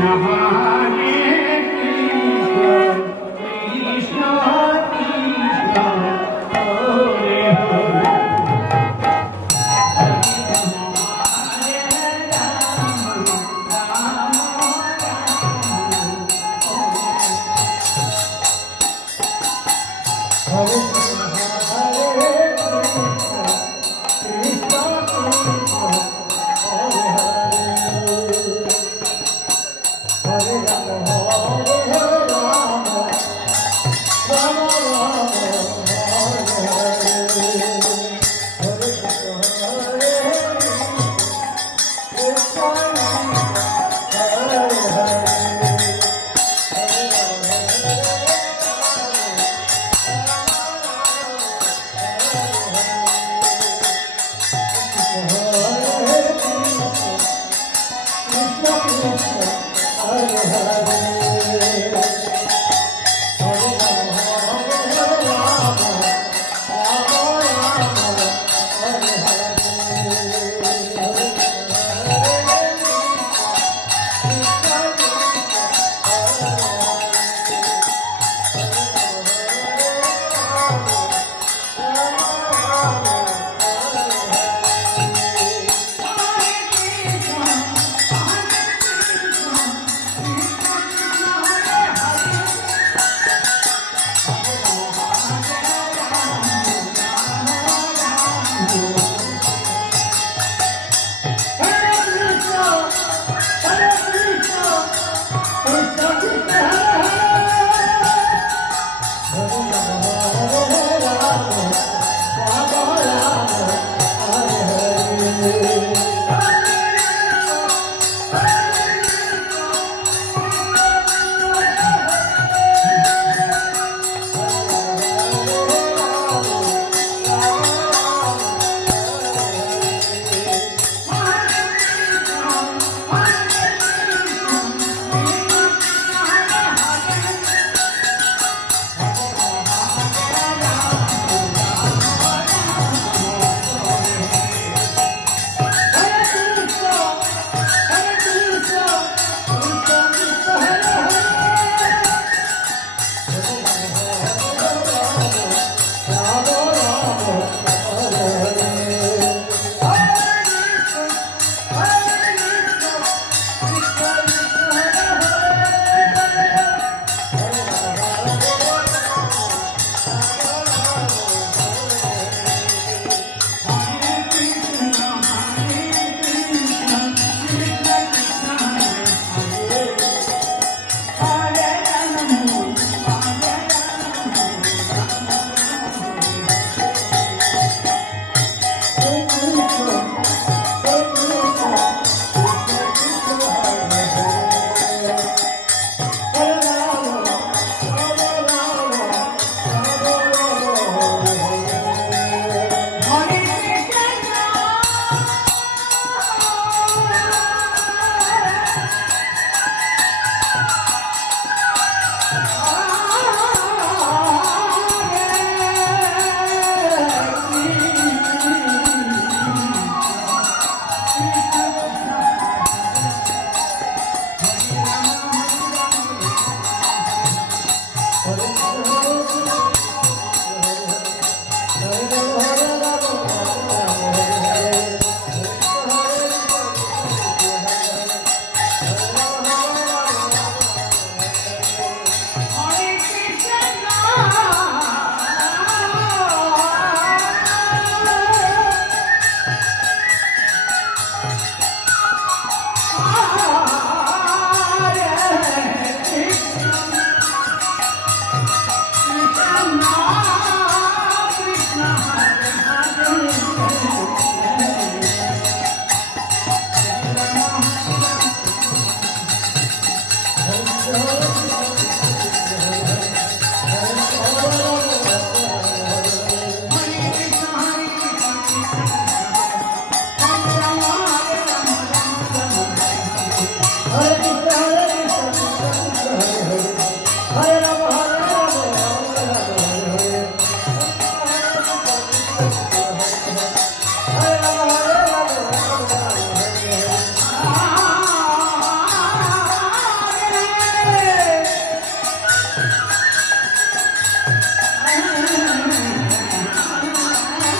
Namaha. Bye.